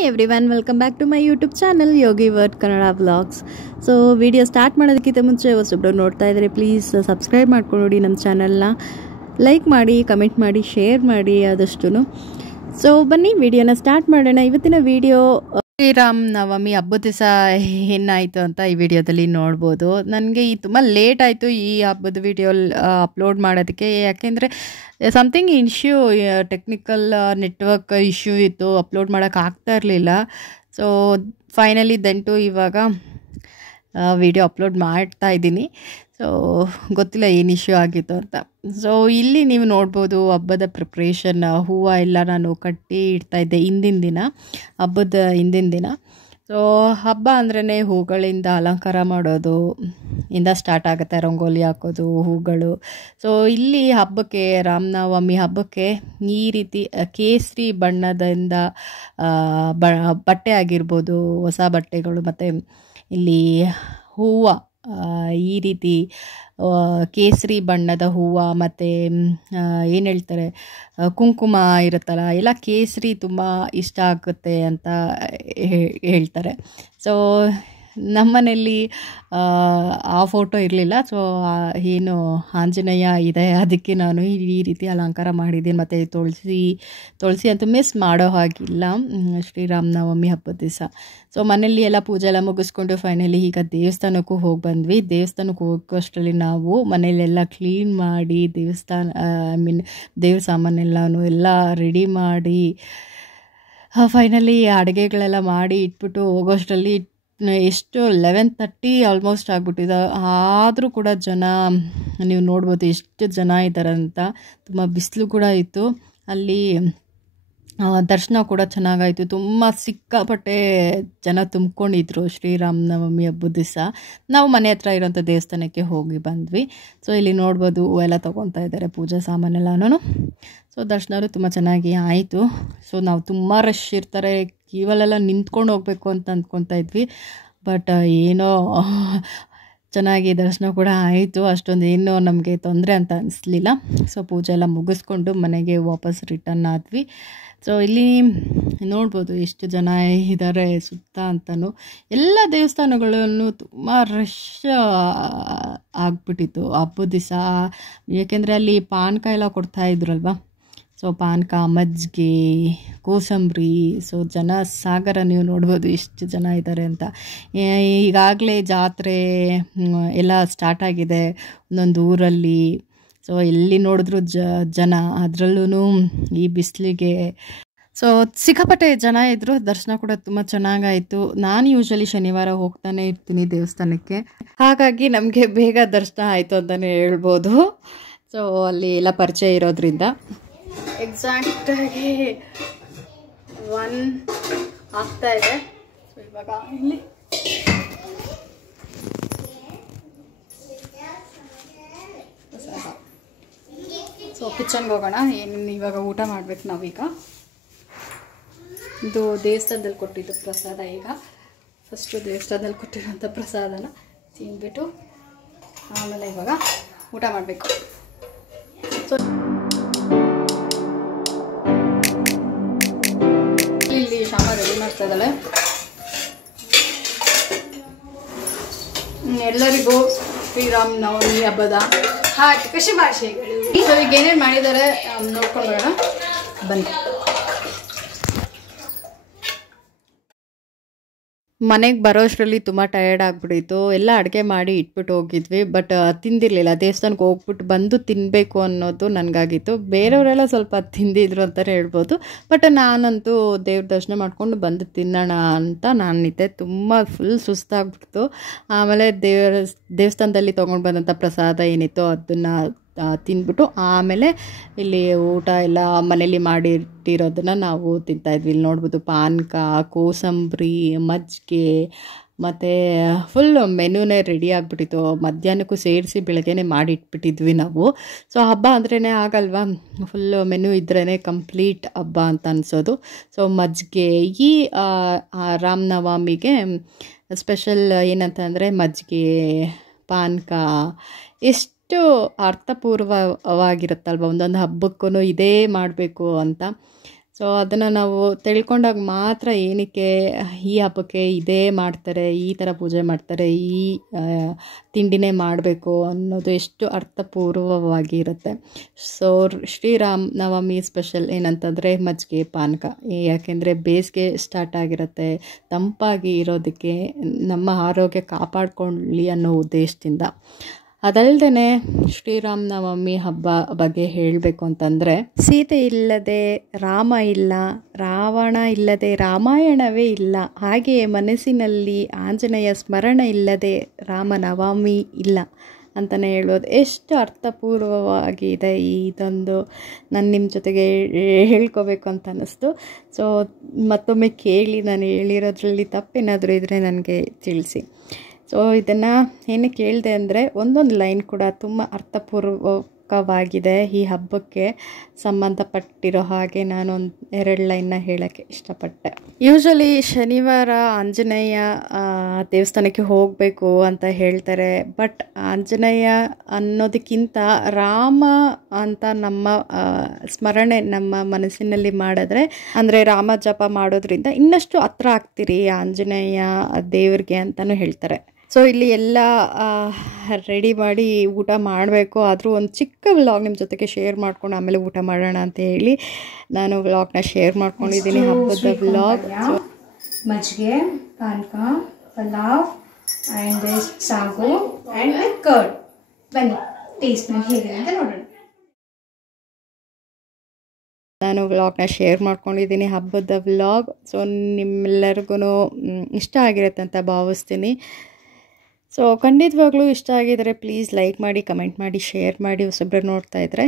Hi everyone, welcome back to my YouTube channel Yogi world Kannada vlogs. So video start ಮಾಡೋದಕ್ಕಿಂತ ಮುಂಚೆ ಹೊಸೊಬ್ಬರು ನೋಡ್ತಾ ಇದ್ದಾರೆ, please subscribe ಮಾಡ್ಕೊಂಡು ನೋಡಿ ನಮ್ಮ ಚಾನಲ್ನ. ಲೈಕ್ ಮಾಡಿ, ಕಮೆಂಟ್ ಮಾಡಿ, ಶೇರ್ ಮಾಡಿ ಆದಷ್ಟು. ಸೊ ಬನ್ನಿ ವಿಡಿಯೋನ ಸ್ಟಾರ್ಟ್ ಮಾಡೋಣ. ಇವತ್ತಿನ ವಿಡಿಯೋ ಶ್ರೀರಾಮ್ ನವಮಿ ಹಬ್ಬದ ದಿವಸ ಏನಾಯಿತು ಅಂತ ಈ ವಿಡಿಯೋದಲ್ಲಿ ನೋಡ್ಬೋದು. ನನಗೆ ತುಂಬ ಲೇಟ್ ಆಯಿತು ಈ ಹಬ್ಬದ ವಿಡಿಯೋ ಅಪ್ಲೋಡ್ ಮಾಡೋದಕ್ಕೆ, ಯಾಕೆಂದರೆ something issue, technical network issue ಇತ್ತು, ಅಪ್ಲೋಡ್ ಮಾಡೋಕ್ಕೆ ಆಗ್ತಾ ಇರಲಿಲ್ಲ. ಸೊ ಫೈನಲಿ ದೆಂಟು ಇವಾಗ ವಿಡಿಯೋ ಅಪ್ಲೋಡ್ ಮಾಡ್ತಾ ಇದ್ದೀನಿ. ಸೊ ಗೊತ್ತಿಲ್ಲ ಏನು ಇಶ್ಯೂ ಆಗಿತ್ತು ಅಂತ. ಸೊ ಇಲ್ಲಿ ನೀವು ನೋಡ್ಬೋದು ಹಬ್ಬದ ಪ್ರಿಪ್ರೇಷನ್, ಹೂವು ಎಲ್ಲ ನಾನು ಕಟ್ಟಿ ಇಡ್ತಾಯಿದ್ದೆ ಹಬ್ಬದ ಹಿಂದಿನ ದಿನ. ಸೊ ಹಬ್ಬ ಅಂದ್ರೇ ಹೂಗಳಿಂದ ಅಲಂಕಾರ ಮಾಡೋದು ಇಂದ ಸ್ಟಾರ್ಟ್ ಆಗುತ್ತೆ, ರಂಗೋಲಿ ಹಾಕೋದು, ಹೂಗಳು. ಸೊ ಇಲ್ಲಿ ಹಬ್ಬಕ್ಕೆ, ರಾಮನವಮಿ ಹಬ್ಬಕ್ಕೆ ಈ ರೀತಿ ಕೇಸರಿ ಬಣ್ಣದಿಂದ ಬಟ್ಟೆ ಆಗಿರ್ಬೋದು, ಹೊಸ ಬಟ್ಟೆಗಳು, ಮತ್ತು ಇಲ್ಲಿ ಹೂವು ಈ ರೀತಿ ಕೇಸರಿ ಬಣ್ಣದ ಹೂವು, ಮತ್ತು ಏನು ಹೇಳ್ತಾರೆ, ಕುಂಕುಮ ಇರುತ್ತಲ್ಲ, ಎಲ್ಲ ಕೇಸರಿ ತುಂಬ ಇಷ್ಟ ಆಗುತ್ತೆ ಅಂತ ಹೇಳ್ತಾರೆ. ಸೊ ನಮ್ಮನೇಲಿ ಆ ಫೋಟೋ ಇರಲಿಲ್ಲ. ಸೊ ಏನು ಆಂಜನೇಯ ಇದೆ, ಅದಕ್ಕೆ ನಾನು ಈ ರೀತಿ ಅಲಂಕಾರ ಮಾಡಿದ್ದೀನಿ. ಮತ್ತು ತುಳಸಿ ಅಂತೂ ಮಿಸ್ ಮಾಡೋ ಹಾಗಿಲ್ಲ ಶ್ರೀರಾಮನವಮಿ ಹಬ್ಬದ ದಿವಸ. ಸೊ ಮನೇಲಿ ಎಲ್ಲ ಪೂಜೆ ಎಲ್ಲ ಮುಗಿಸ್ಕೊಂಡು ಫೈನಲಿ ಈಗ ದೇವಸ್ಥಾನಕ್ಕೂ ಹೋಗಿ ಬಂದ್ವಿ. ದೇವಸ್ಥಾನಕ್ಕೆ ಹೋಗೋಷ್ಟರಲ್ಲಿ ನಾವು ಮನೇಲೆಲ್ಲ ಕ್ಲೀನ್ ಮಾಡಿ, ದೇವ್ರ ಸಾಮಾನೆಲ್ಲನೂ ಎಲ್ಲ ರೆಡಿ ಮಾಡಿ ಫೈನಲಿ ಅಡುಗೆಗಳೆಲ್ಲ ಮಾಡಿ ಇಟ್ಬಿಟ್ಟು ಹೋಗೋಷ್ಟರಲ್ಲಿ ಎಷ್ಟು 11:30 ಆಲ್ಮೋಸ್ಟ್ ಆಗಿಬಿಟ್ಟಿದೆ. ಆದರೂ ಕೂಡ ಜನ ನೀವು ನೋಡ್ಬೋದು ಎಷ್ಟು ಜನ ಇದ್ದಾರೆ ಅಂತ. ತುಂಬ ಬಿಸಿಲು ಕೂಡ ಇತ್ತು. ಅಲ್ಲಿ ದರ್ಶನ ಕೂಡ ಚೆನ್ನಾಗಾಯಿತು. ತುಂಬ ಸಿಕ್ಕಾಪಟ್ಟೆ ಜನ ತುಂಬ್ಕೊಂಡಿದ್ರು ಶ್ರೀರಾಮನವಮಿ ಹಬ್ಬದ ದಿವಸ. ನಾವು ಮನೆ ಹತ್ರ ಇರೋಂಥ ದೇವಸ್ಥಾನಕ್ಕೆ ಹೋಗಿ ಬಂದ್ವಿ. ಸೊ ಇಲ್ಲಿ ನೋಡ್ಬೋದು ಹೂವೆಲ್ಲ ತೊಗೊತಾ ಇದ್ದಾರೆ, ಪೂಜಾ ಸಾಮಾನೆಲ್ಲನೂ. ಸೊ ದರ್ಶನರು ತುಂಬ ಚೆನ್ನಾಗಿ ಆಯಿತು. ಸೊ ನಾವು ತುಂಬ ರಶ್ ಇರ್ತಾರೆ, ಕ್ಯೂವಲ್ಲೆಲ್ಲ ನಿಂತ್ಕೊಂಡು ಹೋಗಬೇಕು ಅಂತ ಅಂದ್ಕೊತಾ ಇದ್ವಿ. ಬಟ್ ಏನೋ ಚೆನ್ನಾಗಿ ದರ್ಶನ ಕೂಡ ಆಯಿತು, ಅಷ್ಟೊಂದು ಏನೋ ನಮಗೆ ತೊಂದರೆ ಅಂತ ಅನಿಸ್ಲಿಲ್ಲ. ಸೊ ಪೂಜೆ ಎಲ್ಲ ಮುಗಿಸ್ಕೊಂಡು ಮನೆಗೆ ವಾಪಸ್ ರಿಟರ್ನ್ ಆದ್ವಿ. ಸೊ ಇಲ್ಲಿ ನೋಡ್ಬೋದು ಎಷ್ಟು ಜನ ಇದ್ದಾರೆ ಸುತ್ತ ಅಂತಲೂ. ಎಲ್ಲ ದೇವಸ್ಥಾನಗಳನ್ನು ತುಂಬ ರಶ್ ಆಗಿಬಿಟ್ಟಿತ್ತು ಹಬ್ಬದ ದಿವಸ, ಏಕೆಂದರೆ ಅಲ್ಲಿ ಪಾನಕ ಎಲ್ಲ ಕೊಡ್ತಾಯಿದ್ರಲ್ವ. ಸೊ ಪಾನಕ, ಮಜ್ಜಿಗೆ, ಕೋಸಂಬರಿ. ಸೊ ಜನ ಸಾಗರ ನೀವು ನೋಡ್ಬೋದು ಎಷ್ಟು ಜನ ಇದ್ದಾರೆ ಅಂತ. ಈಗಾಗಲೇ ಜಾತ್ರೆ ಎಲ್ಲ ಸ್ಟಾರ್ಟ್ ಆಗಿದೆ ಒಂದೊಂದು ಊರಲ್ಲಿ. ಸೊ ಎಲ್ಲಿ ನೋಡಿದ್ರು ಜನ, ಅದರಲ್ಲೂ ಈ ಬಿಸಿಲಿಗೆ. ಸೊ ಸಿಕ್ಕಾಪಟ್ಟೆ ಜನ ಇದ್ದರು. ದರ್ಶನ ಕೂಡ ತುಂಬ ಚೆನ್ನಾಗಾಯಿತು. ನಾನು ಯೂಶ್ವಲಿ ಶನಿವಾರ ಹೋಗ್ತಾನೆ ಇರ್ತೀನಿ ದೇವಸ್ಥಾನಕ್ಕೆ, ಹಾಗಾಗಿ ನಮಗೆ ಬೇಗ ದರ್ಶನ ಆಯಿತು ಅಂತಲೇ ಹೇಳ್ಬೋದು. ಸೊ ಅಲ್ಲಿ ಎಲ್ಲ ಪರಿಚಯ ಇರೋದ್ರಿಂದ ಎಕ್ಸಾಕ್ಟಾಗಿ 1 ಆಗ್ತಾ ಇದೆ. ಸೊ ಇವಾಗ ಇಲ್ಲಿ ಸೊ ಕಿಚನ್ಗೆ ಹೋಗೋಣ. ಏನು ಇವಾಗ ಊಟ ಮಾಡಬೇಕು ನಾವೀಗ. ಇದು ದೇವಸ್ಥಾನದಲ್ಲಿ ಕೊಟ್ಟಿದ್ದು ಪ್ರಸಾದ. ಈಗ ಫಸ್ಟು ದೇವಸ್ಥಾನದಲ್ಲಿ ಕೊಟ್ಟಿರೋಂಥ ಪ್ರಸಾದನ ತಿಂದ್ಬಿಟ್ಟು ಆಮೇಲೆ ಇವಾಗ ಊಟ ಮಾಡಬೇಕು. ಸೊ ಇಲ್ಲಿ ಶಾಮ ರೆಡಿ ಮಾಡ್ತಾ ಇದ್ದಾಳೆ. ಎಲ್ಲರಿಗೂ ಶ್ರೀರಾಮನವಮಿ ಹಬ್ಬದ ಹಾರ್ದಿಕ ಶುಭಾಶಯಗಳು. ಸೊ ಈಗ ಏನೇನು ಮಾಡಿದ್ದಾರೆ ನೋಡ್ಕೊಂಡು ಬರೋಣ ಬನ್ನಿ. ಮನೆಗೆ ಬರೋಷ್ಟರಲ್ಲಿ ತುಂಬ ಟಯರ್ಡ್ ಆಗಿಬಿಟ್ಟಿತ್ತು. ಎಲ್ಲ ಅಡುಗೆ ಮಾಡಿ ಇಟ್ಬಿಟ್ಟು ಹೋಗಿದ್ವಿ, ಬಟ್ ತಿಂದಿರಲಿಲ್ಲ. ದೇವಸ್ಥಾನಕ್ಕೆ ಹೋಗ್ಬಿಟ್ಟು ಬಂದು ತಿನ್ನಬೇಕು ಅನ್ನೋದು ನನಗಾಗಿತ್ತು. ಬೇರೆಯವರೆಲ್ಲ ಸ್ವಲ್ಪ ತಿಂದಿದ್ರು ಅಂತಲೇ ಹೇಳ್ಬೋದು. ಬಟ್ ನಾನಂತೂ ದೇವ್ರ ದರ್ಶನ ಮಾಡ್ಕೊಂಡು ಬಂದು ತಿನ್ನೋಣ ಅಂತ ನಾನಿದ್ದೆ. ತುಂಬ ಫುಲ್ ಸುಸ್ತಾಗ್ಬಿಡ್ತು. ಆಮೇಲೆ ದೇವಸ್ಥಾನದಲ್ಲಿ ತೊಗೊಂಡು ಬಂದಂಥ ಪ್ರಸಾದ ಏನಿತ್ತು ಅದನ್ನು ತಿಂದ್ಬಿಟ್ಟು ಆಮೇಲೆ ಇಲ್ಲಿ ಊಟ ಎಲ್ಲ ಮನೇಲಿ ಮಾಡಿಟ್ಟಿರೋದನ್ನು ನಾವು ತಿಂತಾಯಿದ್ವಿ. ಇಲ್ಲಿ ನೋಡ್ಬೋದು ಪಾನಕ, ಕೋಸಂಬರಿ, ಮಜ್ಜಿಗೆ, ಮತ್ತು ಫುಲ್ ಮೆನ್ಯೂನೇ ರೆಡಿ ಆಗಿಬಿಟ್ಟಿತ್ತು. ಮಧ್ಯಾಹ್ನಕ್ಕೂ ಸೇರಿಸಿ ಬೆಳಗ್ಗೆನೇ ಮಾಡಿಟ್ಬಿಟ್ಟಿದ್ವಿ ನಾವು. ಸೊ ಹಬ್ಬ ಅಂದ್ರೇ ಆಗಲ್ವಾ, ಫುಲ್ ಮೆನ್ಯೂ ಇದ್ರೇ ಕಂಪ್ಲೀಟ್ ಹಬ್ಬ ಅಂತ ಅನಿಸೋದು. ಸೊ ಮಜ್ಜಿಗೆ ಈ ರಾಮನವಮಿಗೆ ಸ್ಪೆಷಲ್ ಏನಂತ ಅಂದರೆ ಮಜ್ಜಿಗೆ, ಪಾನಕ ಎಷ್ಟು ಅರ್ಥಪೂರ್ವವಾಗಿರುತ್ತಲ್ವ. ಒಂದೊಂದು ಹಬ್ಬಕ್ಕೂ ಇದೇ ಮಾಡಬೇಕು ಅಂತ. ಸೊ ಅದನ್ನು ನಾವು ತಿಳ್ಕೊಂಡಾಗ ಮಾತ್ರ ಏನಕ್ಕೆ ಈ ಹಬ್ಬಕ್ಕೆ ಇದೇ ಮಾಡ್ತಾರೆ, ಈ ಥರ ಪೂಜೆ ಮಾಡ್ತಾರೆ, ಈ ತಿಂಡಿನೇ ಮಾಡಬೇಕು ಅನ್ನೋದು ಎಷ್ಟು ಅರ್ಥಪೂರ್ವವಾಗಿ ಇರುತ್ತೆ. ಸೊ ಶ್ರೀರಾಮ್ ನವಮಿ ಸ್ಪೆಷಲ್ ಏನಂತಂದರೆ ಮಜ್ಜಿಗೆ ಪಾನಕ. ಯಾಕೆಂದರೆ ಬೇಸಿಗೆ ಸ್ಟಾರ್ಟ್ ಆಗಿರುತ್ತೆ, ತಂಪಾಗಿ ಇರೋದಕ್ಕೆ, ನಮ್ಮ ಆರೋಗ್ಯ ಕಾಪಾಡಿಕೊಳ್ಳಿ ಅನ್ನೋ ಉದ್ದೇಶದಿಂದ. ಅದಲ್ಲದೆ ಶ್ರೀರಾಮ ನವಮಿ ಹಬ್ಬ ಬಗ್ಗೆ ಹೇಳಬೇಕು ಅಂತಂದರೆ, ಸೀತೆ ಇಲ್ಲದೆ ರಾಮ ಇಲ್ಲ, ರಾವಣ ಇಲ್ಲದೆ ರಾಮಾಯಣವೇ ಇಲ್ಲ, ಹಾಗೆಯೇ ಮನಸ್ಸಿನಲ್ಲಿ ಆಂಜನೇಯ ಸ್ಮರಣ ಇಲ್ಲದೆ ರಾಮನವಮಿ ಇಲ್ಲ ಅಂತಲೇ ಹೇಳೋದು ಎಷ್ಟು ಅರ್ಥಪೂರ್ವವಾಗಿದೆ. ಇದೊಂದು ನಾನು ನಿಮ್ಮ ಜೊತೆಗೆ ಹೇಳ್ಕೋಬೇಕು ಅಂತ ಅನ್ನಿಸ್ತು. ಸೊ ಮತ್ತೊಮ್ಮೆ ಕೇಳಿ, ನಾನು ಹೇಳಿರೋದ್ರಲ್ಲಿ ತಪ್ಪೇನಾದರೂ ಇದ್ದರೆ ನನಗೆ ತಿಳಿಸಿ. ಸೊ ಇದನ್ನು ಏನಕ್ಕೆ ಹೇಳಿದೆ ಅಂದರೆ, ಒಂದೊಂದು ಲೈನ್ ಕೂಡ ತುಂಬ ಅರ್ಥಪೂರ್ವಕವಾಗಿದೆ. ಈ ಹಬ್ಬಕ್ಕೆ ಸಂಬಂಧಪಟ್ಟಿರೋ ಹಾಗೆ ನಾನು 2 ಲೈನ್ನ ಹೇಳೋಕ್ಕೆ ಇಷ್ಟಪಟ್ಟೆ. ಯೂಶ್ವಲಿ ಶನಿವಾರ ಆಂಜನೇಯ ದೇವಸ್ಥಾನಕ್ಕೆ ಹೋಗಬೇಕು ಅಂತ ಹೇಳ್ತಾರೆ. ಬಟ್ ಆಂಜನೇಯ ಅನ್ನೋದಕ್ಕಿಂತ ರಾಮ ಅಂತ ನಮ್ಮ ಸ್ಮರಣೆ ನಮ್ಮ ಮನಸ್ಸಿನಲ್ಲಿ ಮಾಡಿದ್ರೆ, ಅಂದರೆ ರಾಮ ಜಪ ಮಾಡೋದ್ರಿಂದ ಇನ್ನಷ್ಟು ಹತ್ರ ಆಗ್ತೀರಿ ಆಂಜನೇಯ ದೇವ್ರಿಗೆ ಅಂತಲೂ ಹೇಳ್ತಾರೆ. ಸೊ ಇಲ್ಲಿ ಎಲ್ಲ ರೆಡಿ ಮಾಡಿ ಊಟ ಮಾಡಬೇಕು. ಆದರೂ ಒಂದು ಚಿಕ್ಕ ವ್ಲಾಗ್ ನಿಮ್ಮ ಜೊತೆಗೆ ಶೇರ್ ಮಾಡ್ಕೊಂಡು ಆಮೇಲೆ ಊಟ ಮಾಡೋಣ ಅಂತ ಹೇಳಿ ನಾನು ವ್ಲಾಗ್ನ ಶೇರ್ ಮಾಡ್ಕೊಂಡಿದ್ದೀನಿ. ಹಬ್ಬದ ವ್ಲಾಗ್. ಮಜ್ಜಿಗೆ, ಪಾನಕ, ಪಲಾವ್ ಆ್ಯಂಡ್ ಸಾಗು ಆ್ಯಂಡ್ ಕರ್ಡ್. ಬನ್ನಿ ಟೇಸ್ಟ್ ಹೇಗೆ ಅಂತ ನೋಡೋಣ. ನಾನು ವ್ಲಾಗ್ನ ಶೇರ್ ಮಾಡ್ಕೊಂಡಿದ್ದೀನಿ, ಹಬ್ಬದ ವ್ಲಾಗ್. ಸೊ ನಿಮ್ಮೆಲ್ಲರಿಗೂ ಇಷ್ಟ ಆಗಿರುತ್ತೆ ಅಂತ ಭಾವಿಸ್ತೀನಿ. ಸೊ ಖಂಡಿತವಾಗ್ಲೂ ಇಷ್ಟ ಆಗಿದರೆ ಪ್ಲೀಸ್ ಲೈಕ್ ಮಾಡಿ, ಕಮೆಂಟ್ ಮಾಡಿ, ಶೇರ್ ಮಾಡಿ. ಹೊಸಬ್ರು ನೋಡ್ತಾ ಇದ್ದರೆ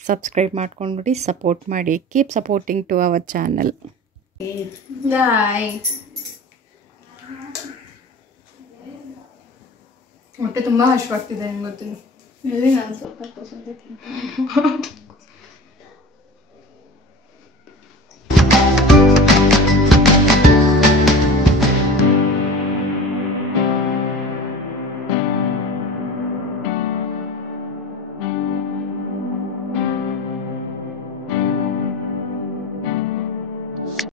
ಸಬ್ಸ್ಕ್ರೈಬ್ ಮಾಡ್ಕೊಂಡ್ಬಿಡಿ, ಸಪೋರ್ಟ್ ಮಾಡಿ. Keep supporting to our channel. ಹೊಟ್ಟೆ ತುಂಬ ಹಶ್ವಾಗ್ತಿದೆ, ಹೆಂಗೆ ಗೊತ್ತಿಲ್ಲ. ನಾನು ಸ್ವಲ್ಪ